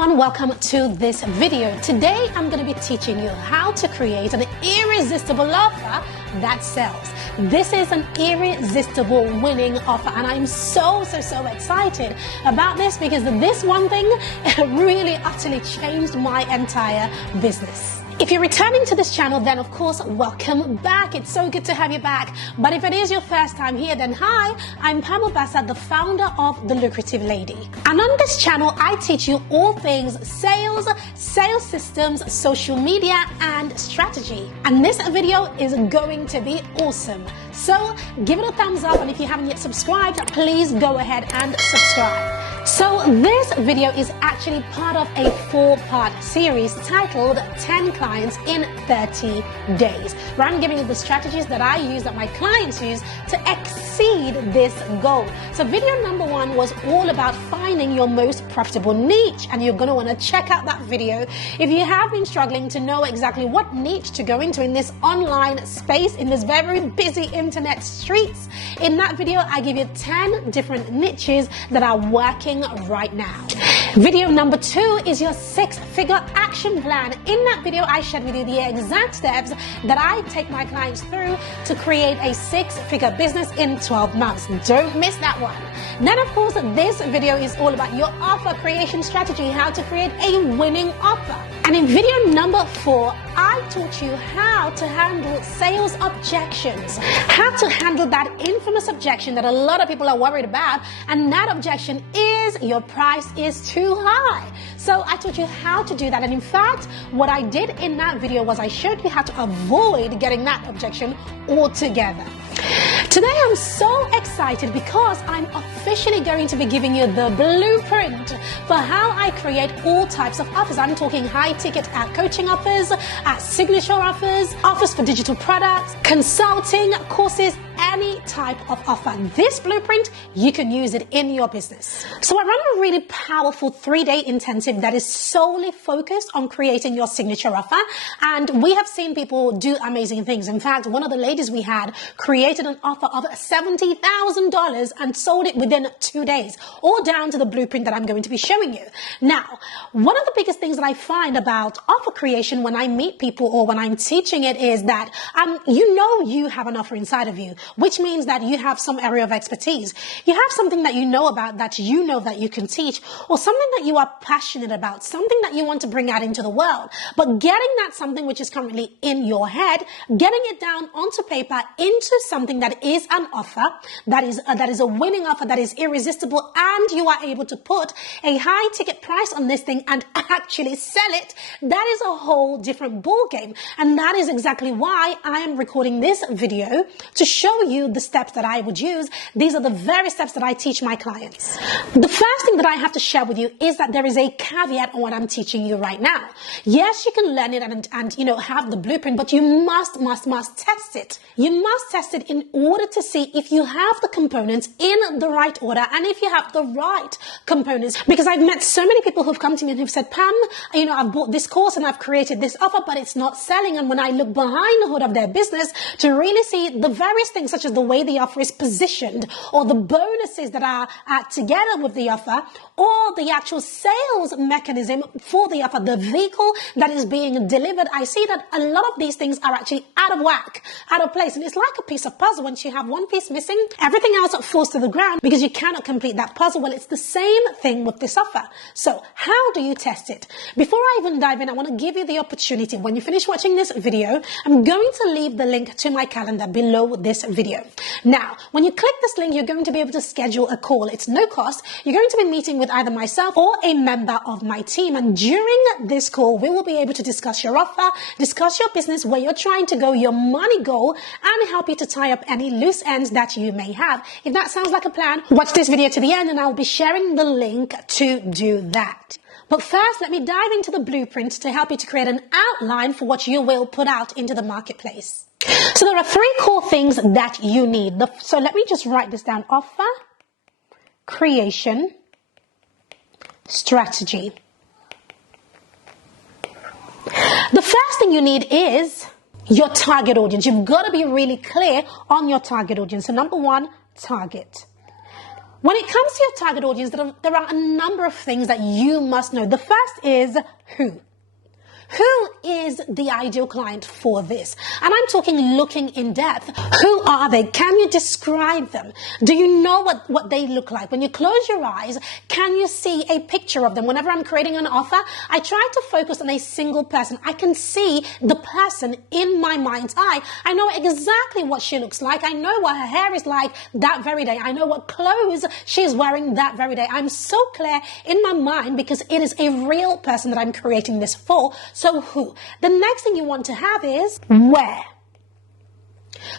everyone, welcome to this video. Today I'm going to be teaching you how to create an irresistible offer that sells. This is an irresistible winning offer, and I'm so excited about this because this one thing really utterly changed my entire business. If you're returning to this channel, then of course, welcome back. It's so good to have you back. But if it is your first time here, then hi, I'm Obasa, the founder of The Lucrative Lady. And on this channel, I teach you all things sales, sales systems, social media, and strategy. And this video is going to be awesome. So give it a thumbs up, and if you haven't yet subscribed, please go ahead and subscribe. So this video is actually part of a 4-part series titled 10 Clients in 30 Days, where I'm giving you the strategies that I use, that my clients use to exceed this goal. So video number 1 was all about finding your most profitable niche, and you're going to want to check out that video if you have been struggling to know exactly what niche to go into in this online space, in this very busy internet streets. In that video, I give you 10 different niches that are working right now. Video number 2 is your 6-figure action plan. In that video, I shared with you the exact steps that I take my clients through to create a 6-figure business in 12 months. Don't miss that one. Then, of course, this video is all about your offer creation strategy, how to create a winning offer. And in video number 4, I taught you how to handle sales objections, how to handle that infamous objection that a lot of people are worried about, and that objection is your price is too high. So I taught you how to do that, and in fact, what I did in that video was I showed you how to avoid getting that objection altogether. Today I'm so excited because I'm officially going to be giving you the blueprint for how I create all types of offers. I'm talking high ticket coaching offers, signature offers, offers for digital products, consulting, courses, any type of offer. This blueprint, you can use it in your business. So I run a really powerful 3-day intensive that is solely focused on creating your signature offer. And we have seen people do amazing things. In fact, one of the ladies we had created an offer of $70,000 and sold it within 2 days, all down to the blueprint that I'm going to be showing you. Now, one of the biggest things that I find about offer creation when I meet people or when I'm teaching it is that you have an offer inside of you, which means that you have some area of expertise. You have something that you know about, that you know that you can teach, or something that you are passionate about, something that you want to bring out into the world. But getting that something which is currently in your head, getting it down onto paper into something that is an offer, that is a winning offer, that is irresistible, and you are able to put a high ticket price on this thing and actually sell it, that is a whole different ball game. And that is exactly why I am recording this video, to show you the steps that I would use. These are the very steps that I teach my clients. The first thing that I have to share with you is that there is a caveat on what I'm teaching you right now. Yes, you can learn it and have the blueprint, but you must test it. You must test it in order to see if you have the components in the right order and if you have the right components. Because I've met so many people who've come to me and who've said, Pam, I've bought this course and I've created this offer, but it's not selling. And when I look behind the hood of their business to really see the various things, such as the way the offer is positioned, or the bonuses that are together with the offer, or the actual sales mechanism for the offer, the vehicle that is being delivered, I see that a lot of these things are actually out of whack, out of place. And it's like a piece of puzzle. Once you have one piece missing, everything else falls to the ground because you cannot complete that puzzle. Well, it's the same thing with this offer. So how do you test it? Before I even dive in, I want to give you the opportunity. When you finish watching this video, I'm going to leave the link to my calendar below this video. Now, when you click this link, you're going to be able to schedule a call. It's no cost. You're going to be meeting with either myself or a member of my team. And during this call, we will be able to discuss your offer, discuss your business, where you're trying to go, your money goal, and help you to tie up any loose ends that you may have. If that sounds like a plan, watch this video to the end and I'll be sharing the link to do that. But first, let me dive into the blueprint to help you to create an outline for what you will put out into the marketplace. So there are 3 core things that you need. So let me just write this down. Offer creation strategy. The first thing you need is your target audience. You've got to be really clear on your target audience. So number 1, target. When it comes to your target audience, there are a number of things that you must know. The first is who. Who is the ideal client for this? And I'm talking looking in depth. Who are they? Can you describe them? Do you know what they look like? When you close your eyes, can you see a picture of them? Whenever I'm creating an offer, I try to focus on a single person. I can see the person in my mind's eye. I know exactly what she looks like. I know what her hair is like that very day. I know what clothes she's wearing that very day. I'm so clear in my mind because it is a real person that I'm creating this for. So who? The next thing you want to have is where.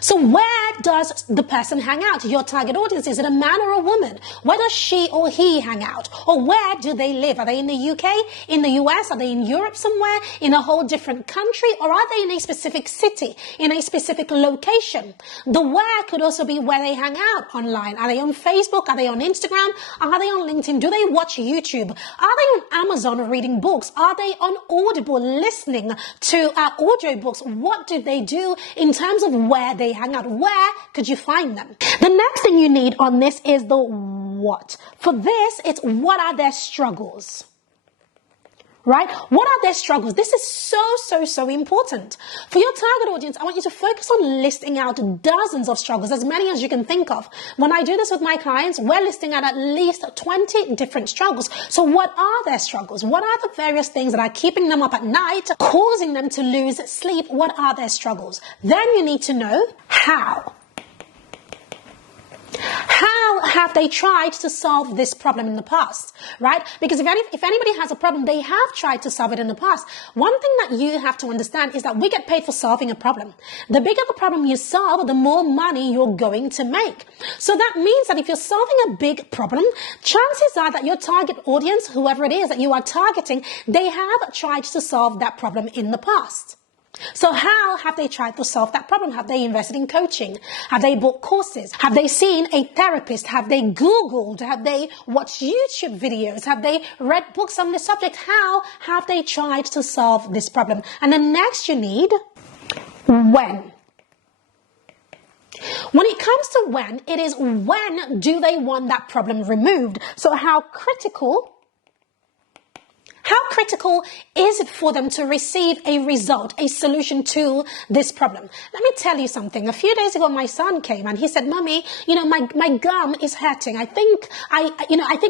So where does the person hang out? Your target audience, is it a man or a woman? Where does she or he hang out? Or where do they live? Are they in the UK, in the US? Are they in Europe somewhere, in a whole different country? Or are they in a specific city, in a specific location? The where could also be where they hang out online. Are they on Facebook? Are they on Instagram? Are they on LinkedIn? Do they watch YouTube? Are they on Amazon reading books? Are they on Audible listening to audio books? What do they do in terms of where they hang out? Where could you find them? The next thing you need on this is the what. For this, it's what are their struggles? Right? What are their struggles? This is so important. For your target audience, I want you to focus on listing out dozens of struggles, as many as you can think of. When I do this with my clients, we're listing out at least 20 different struggles. So what are their struggles? What are the various things that are keeping them up at night, causing them to lose sleep? What are their struggles? Then you need to know how. How have they tried to solve this problem in the past, right? Because if anybody has a problem, they have tried to solve it in the past. One thing that you have to understand is that we get paid for solving a problem. The bigger the problem you solve, the more money you're going to make. So that means that if you're solving a big problem, chances are that your target audience, whoever it is that you are targeting, they have tried to solve that problem in the past. So how have they tried to solve that problem? Have they invested in coaching? Have they bought courses? Have they seen a therapist? Have they Googled? Have they watched YouTube videos? Have they read books on this subject? How have they tried to solve this problem? And then next you need when. When it comes to when, it is when do they want that problem removed? So how critical is it for them to receive a result, a solution to this problem? Let me tell you something. A few days ago, my son came and he said, "Mommy, my gum is hurting. I think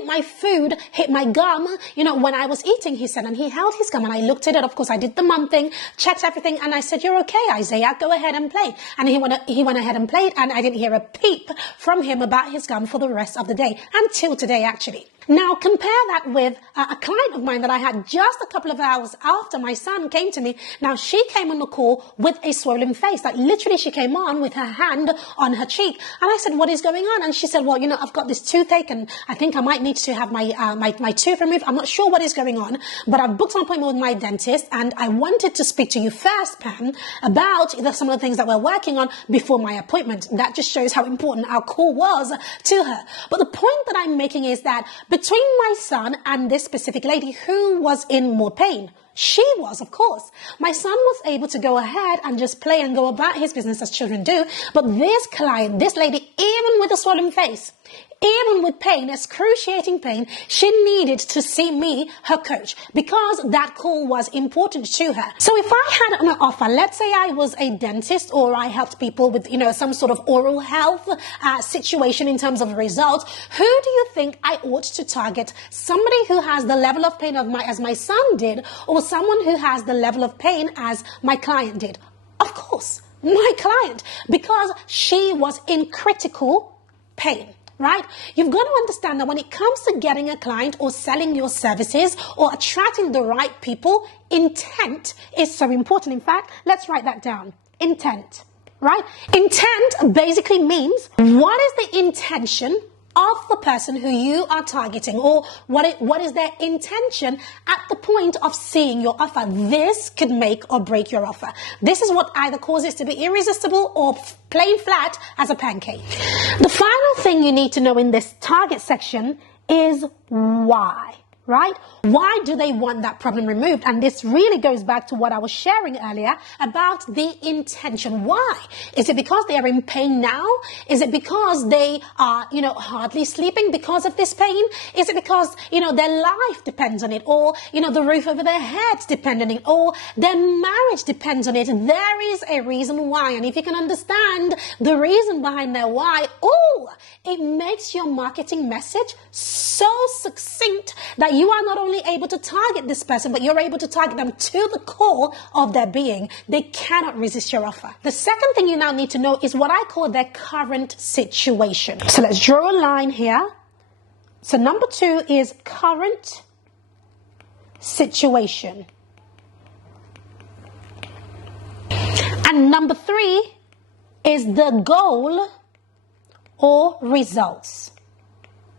my food hit my gum, when I was eating," he said, and he held his gum and I looked at it. Of course, I did the mum thing, checked everything, and I said, "You're okay, Isaiah, go ahead and play." And he went ahead and played, and I didn't hear a peep from him about his gum for the rest of the day, until today, actually. Now, compare that with a client of mine that I had just a couple of hours after my son came to me. Now, she came on the call with a swollen face. Like, literally, she came on with her hand on her cheek. And I said, "What is going on?" And she said, "Well, I've got this toothache and I think I might need to have my tooth removed. I'm not sure what is going on, but I've booked an appointment with my dentist and I wanted to speak to you first, Pam, about some of the things that we're working on before my appointment." That just shows how important our call was to her. But the point that I'm making is that between my son and this specific lady, who was in more pain? She was, of course. My son was able to go ahead and just play and go about his business as children do. But this client, this lady, even with a swollen face, even with pain, excruciating pain, she needed to see me, her coach, because that call was important to her. So if I had an offer, let's say I was a dentist or I helped people with, some sort of oral health situation in terms of results, who do you think I ought to target? Somebody who has the level of pain as my son did, or someone who has the level of pain as my client did? Of course, my client, because she was in critical pain. Right? You've got to understand that when it comes to getting a client or selling your services or attracting the right people, intent is so important. In fact, let's write that down. Intent, right? Intent basically means what is the intention of the person who you are targeting, or what is their intention at the point of seeing your offer. This could make or break your offer. This is what either causes it to be irresistible or plain flat as a pancake. The final thing you need to know in this target section is why. right? Why do they want that problem removed? And this really goes back to what I was sharing earlier about the intention. Why? Is it because they are in pain now? Is it because they are, hardly sleeping because of this pain? Is it because, their life depends on it, or, the roof over their heads depends on it, or their marriage depends on it? There is a reason why. And if you can understand the reason behind their why, it makes your marketing message so succinct that you are not only able to target this person, but you're able to target them to the core of their being. They cannot resist your offer. The second thing you now need to know is what I call their current situation. So let's draw a line here. So number 2 is current situation. And number 3 is the goal or results.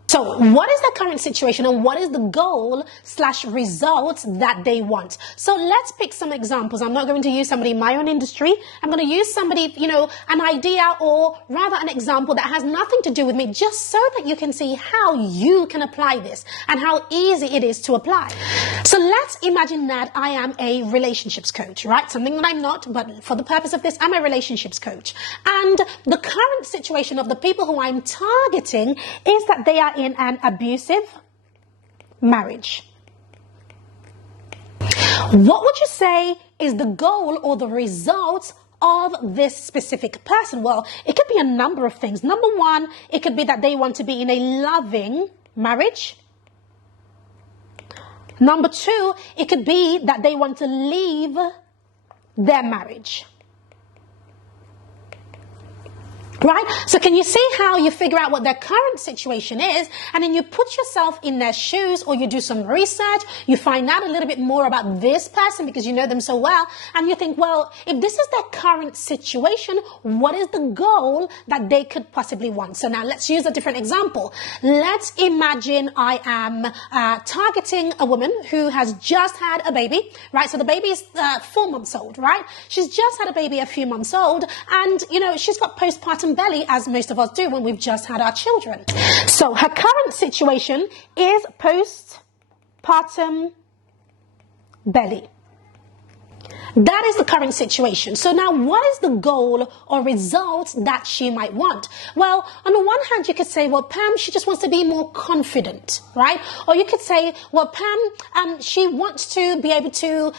So what is the current situation and what is the goal/results that they want? So let's pick some examples. I'm not going to use somebody in my own industry. I'm going to use somebody, an idea or rather an example that has nothing to do with me, just so that you can see how you can apply this and how easy it is to apply. So let's imagine that I am a relationships coach, right? Something that I'm not, but for the purpose of this, I'm a relationships coach. And the current situation of the people who I'm targeting is that they are in an abusive marriage. What would you say is the goal or the result of this specific person? Well, it could be a number of things. Number 1, it could be that they want to be in a loving marriage. Number 2, it could be that they want to leave their marriage. Right? So can you see how you figure out what their current situation is, and then you put yourself in their shoes, or you do some research, you find out a little bit more about this person because you know them so well, and you think, well, if this is their current situation, what is the goal that they could possibly want? So now let's use a different example. Let's imagine I am targeting a woman who has just had a baby, right? So the baby is 4 months old, right? She's just had a baby a few months old, and, she's got postpartum belly, as most of us do when we've just had our children. So her current situation is postpartum belly. That is the current situation. So now what is the goal or result that she might want? Well, on the one hand, you could say, well, Pam, she just wants to be more confident, right? Or you could say, well, Pam, she wants to be able to,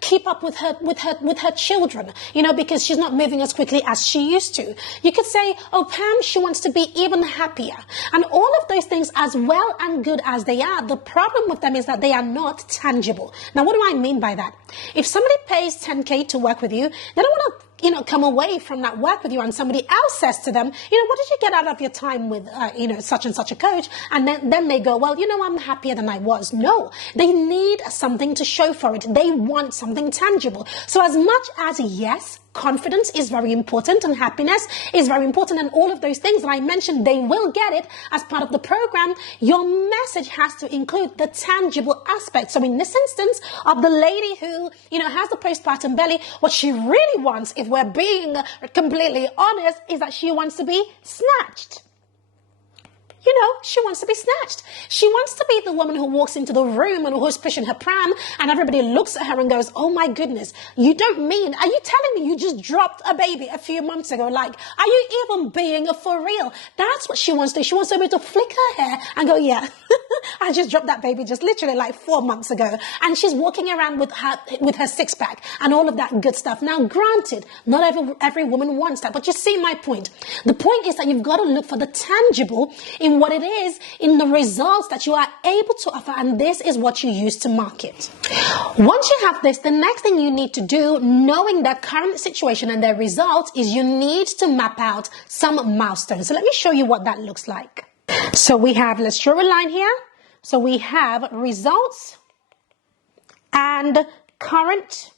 keep up with her children, because she's not moving as quickly as she used to. You could say, oh, Pam, she wants to be even happier. And all of those things, as well and good as they are, the problem with them is that they are not tangible. Now, what do I mean by that? If somebody pays 10K to work with you, they don't want to come away from that work with you and somebody else says to them, what did you get out of your time with, such and such a coach? And then they go, well, I'm happier than I was. No, they need something to show for it. They want something tangible. So as much as, yes, confidence is very important and happiness is very important and all of those things that I mentioned, they will get it as part of the program. Your message has to include the tangible aspect. So in this instance of the lady who, has the postpartum belly, what she really wants, if we're being completely honest, is that she wants to be snatched. She wants to be snatched. She wants to be the woman who walks into the room and who's pushing her pram and everybody looks at her and goes, oh my goodness, are you telling me you just dropped a baby a few months ago? Like, are you even being for real? That's what she wants to do. She wants to be able to flick her hair and go, yeah, I just dropped that baby just literally like 4 months ago. And she's walking around with her six pack and all of that good stuff. Now, granted, not every woman wants that, but you see my point. The point is that you've got to look for the tangible in what it is, in the results that you are able to offer, and this is what you use to market. Once you have this, the next thing you need to do, knowing their current situation and their results, is you need to map out some milestones. So let me show you what that looks like. So let's draw a line here. So we have results and current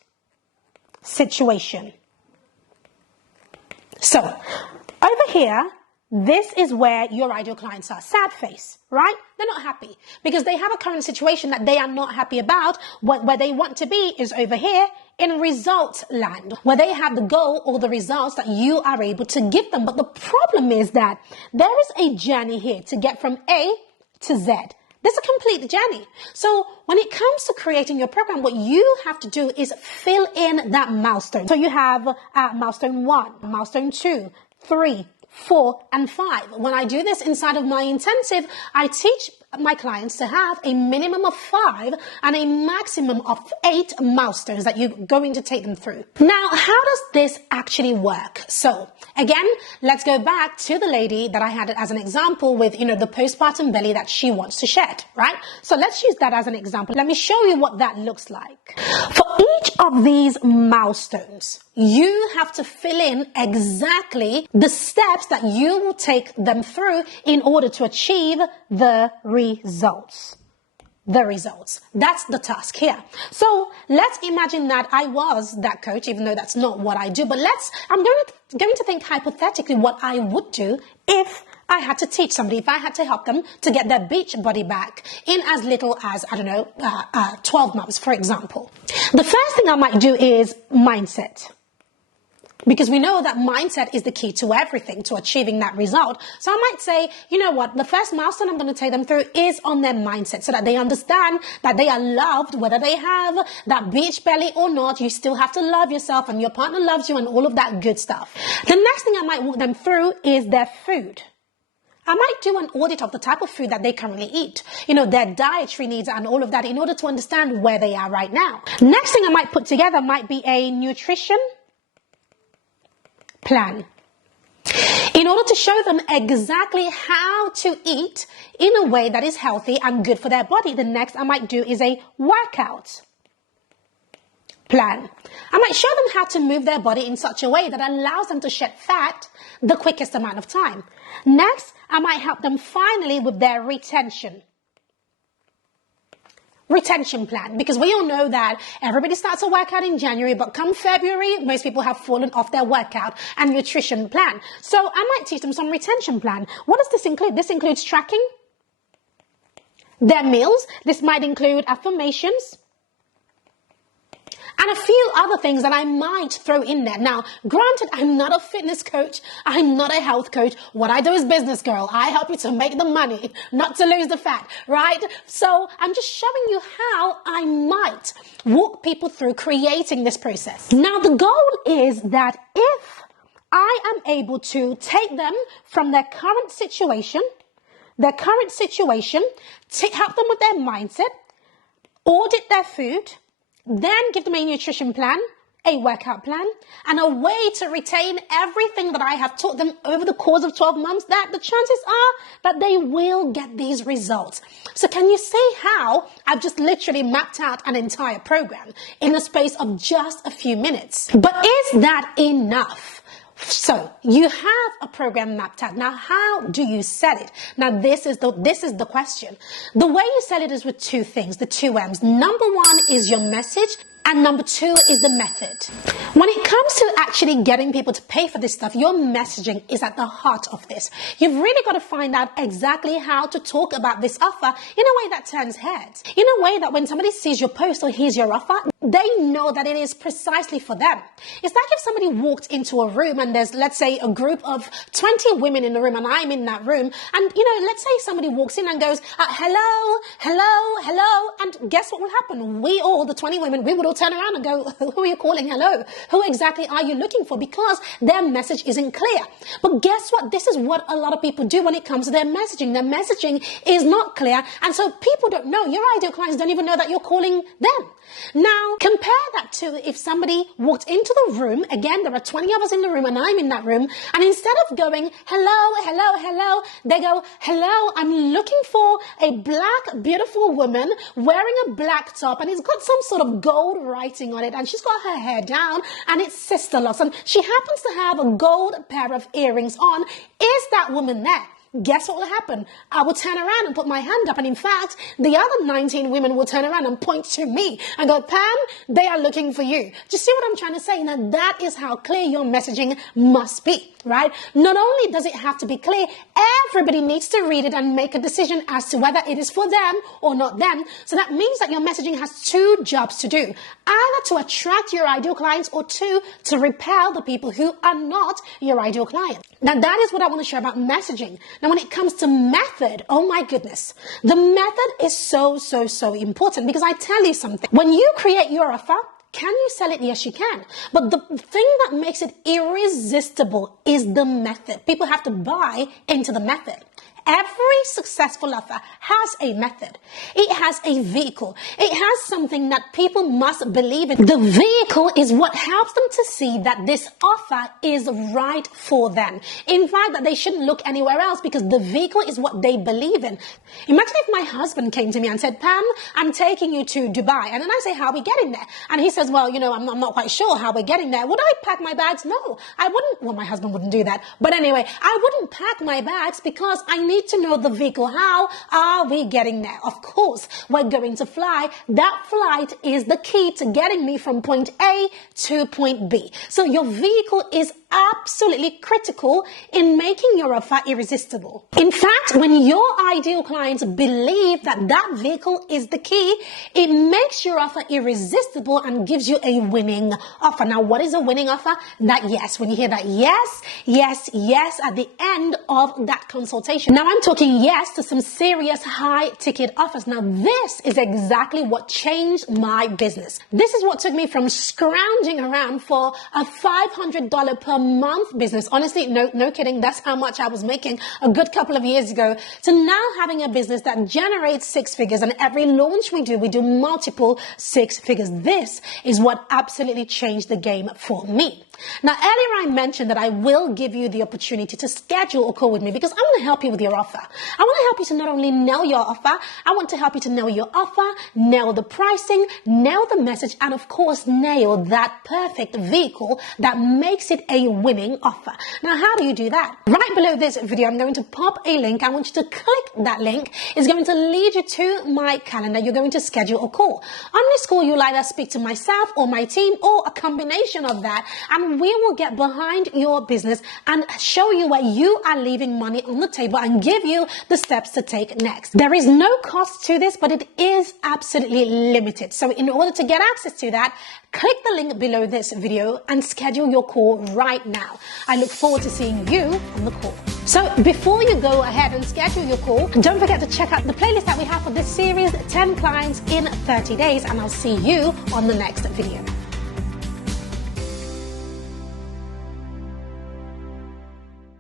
situation. So over here, this is where your ideal clients are. Sad face, right? They're not happy because they have a current situation that they are not happy about. Where they want to be is over here in results land, where they have the goal or the results that you are able to give them. But the problem is that there is a journey here to get from A to Z. There's a complete journey. So when it comes to creating your program, what you have to do is fill in that milestone. So you have milestone 1, milestone 2, 3, 4, and 5. When I do this inside of my intensive, I teach my clients to have a minimum of 5 and a maximum of 8 milestones that you're going to take them through. Now, how does this actually work? So again, let's go back to the lady that I had as an example with, the postpartum belly that she wants to shed, right? So let's use that as an example. Let me show you what that looks like. For each of these milestones, you have to fill in exactly the steps that you will take them through in order to achieve the results. The results. That's the task here. So let's imagine that I was that coach, even though that's not what I do. But I'm going to think hypothetically what I would do if I had to teach somebody, if I had to help them to get their beach body back in as little as, 12 months, for example. The first thing I might do is mindset. Because we know that mindset is the key to everything, to achieving that result. So I might say, you know what, the first milestone I'm going to take them through is on their mindset so that they understand that they are loved, whether they have that beach belly or not. You still have to love yourself and your partner loves you and all of that good stuff. The next thing I might walk them through is their food. I might do an audit of the type of food that they currently eat, their dietary needs and all of that in order to understand where they are right now. Next thing I might put together might be a nutrition plan in order to show them exactly how to eat in a way that is healthy and good for their body. The next I might do is a workout plan. I might show them how to move their body in such a way that allows them to shed fat the quickest amount of time. Next, I might help them finally with their retention plan, because we all know that everybody starts a workout in January, but come February, most people have fallen off their workout and nutrition plan. So I might teach them some retention plan. What does this include? This includes tracking their meals. This might include affirmations and a few other things that I might throw in there. Now, granted, I'm not a fitness coach. I'm not a health coach. What I do is business, girl. I help you to make the money, not to lose the fat, right? So I'm just showing you how I might walk people through creating this process. Now, the goal is that if I am able to take them from their current situation, help them with their mindset, audit their food, then give them a nutrition plan, a workout plan, and a way to retain everything that I have taught them over the course of 12 months, that the chances are that they will get these results. So can you see how I've just literally mapped out an entire program in the space of just a few minutes? But is that enough? So you have a program mapped out. Now, how do you sell it? Now, this is the question. The way you sell it is with two things, the two M's. Number one is your message, and number two is the method. When it comes to actually getting people to pay for this stuff, your messaging is at the heart of this. You've really got to find out exactly how to talk about this offer in a way that turns heads. In a way that when somebody sees your post or hears your offer, they know that it is precisely for them. It's like if somebody walked into a room and there's, let's say, a group of 20 women in the room and I'm in that room. And, let's say somebody walks in and goes, hello, hello, hello. And guess what will happen? We all, the 20 women, we would all turn around and go, who are you calling hello? Who exactly are you looking for? Because their message isn't clear. But guess what? This is what a lot of people do when it comes to their messaging. Their messaging is not clear. And so people don't know. Your ideal clients don't even know that you're calling them. Now, compare that to if somebody walked into the room, again, there are 20 of us in the room and I'm in that room, and instead of going, hello, hello, hello, they go, hello, I'm looking for a black, beautiful woman wearing a black top, and it's got some sort of gold writing on it, and she's got her hair down, and it's sister locks, and she happens to have a gold pair of earrings on. Is that woman there? Guess what will happen? I will turn around and put my hand up, and in fact, the other 19 women will turn around and point to me and go, Pam, they are looking for you. Do you see what I'm trying to say? Now, that is how clear your messaging must be, right? Not only does it have to be clear, everybody needs to read it and make a decision as to whether it is for them or not them. So that means that your messaging has two jobs to do, either to attract your ideal clients or two, to repel the people who are not your ideal clients. Now that is what I want to share about messaging. Now when it comes to method, oh my goodness, the method is so important, because I tell you something. When you create your offer, can you sell it? Yes, you can. But the thing that makes it irresistible is the method. People have to buy into the method. Every successful offer has a method. It has a vehicle. It has something that people must believe in. The vehicle is what helps them to see that this offer is right for them. In fact, that they shouldn't look anywhere else, because the vehicle is what they believe in. Imagine if my husband came to me and said, Pam, I'm taking you to Dubai. And then I say, how are we getting there? And he says, well, I'm not quite sure how we're getting there. Would I pack my bags? No, I wouldn't. Well, my husband wouldn't do that. But anyway, I wouldn't pack my bags, because I need to know the vehicle. How are we getting there? Of course, we're going to fly. That flight is the key to getting me from point A to point B. So your vehicle is absolutely critical in making your offer irresistible. In fact, when your ideal clients believe that that vehicle is the key, it makes your offer irresistible and gives you a winning offer. Now, what is a winning offer? That yes. When you hear that yes at the end of that consultation. Now, I'm talking yes to some serious high ticket offers. Now, this is exactly what changed my business. This is what took me from scrounging around for a $500 per month business. Honestly, no kidding. That's how much I was making a good couple of years ago, to now having a business that generates six figures. And every launch we do multiple six figures. This is what absolutely changed the game for me. Now, earlier I mentioned that I will give you the opportunity to schedule a call with me, because I want to help you with your offer. I want to help you to not only nail your offer, I want to help you to nail your offer, nail the pricing, nail the message, and of course, nail that perfect vehicle that makes it a winning offer. Now, how do you do that? Right below this video, I'm going to pop a link. I want you to click that link. It's going to lead you to my calendar. You're going to schedule a call. On this call, you'll either speak to myself or my team, or a combination of that, and we will get behind your business and show you where you are leaving money on the table and give you the steps to take next. There is no cost to this, but it is absolutely limited. So in order to get access to that, click the link below this video and schedule your call right now. I look forward to seeing you on the call. So before you go ahead and schedule your call, don't forget to check out the playlist that we have for this series, 10 clients in 30 days, and I'll see you on the next video.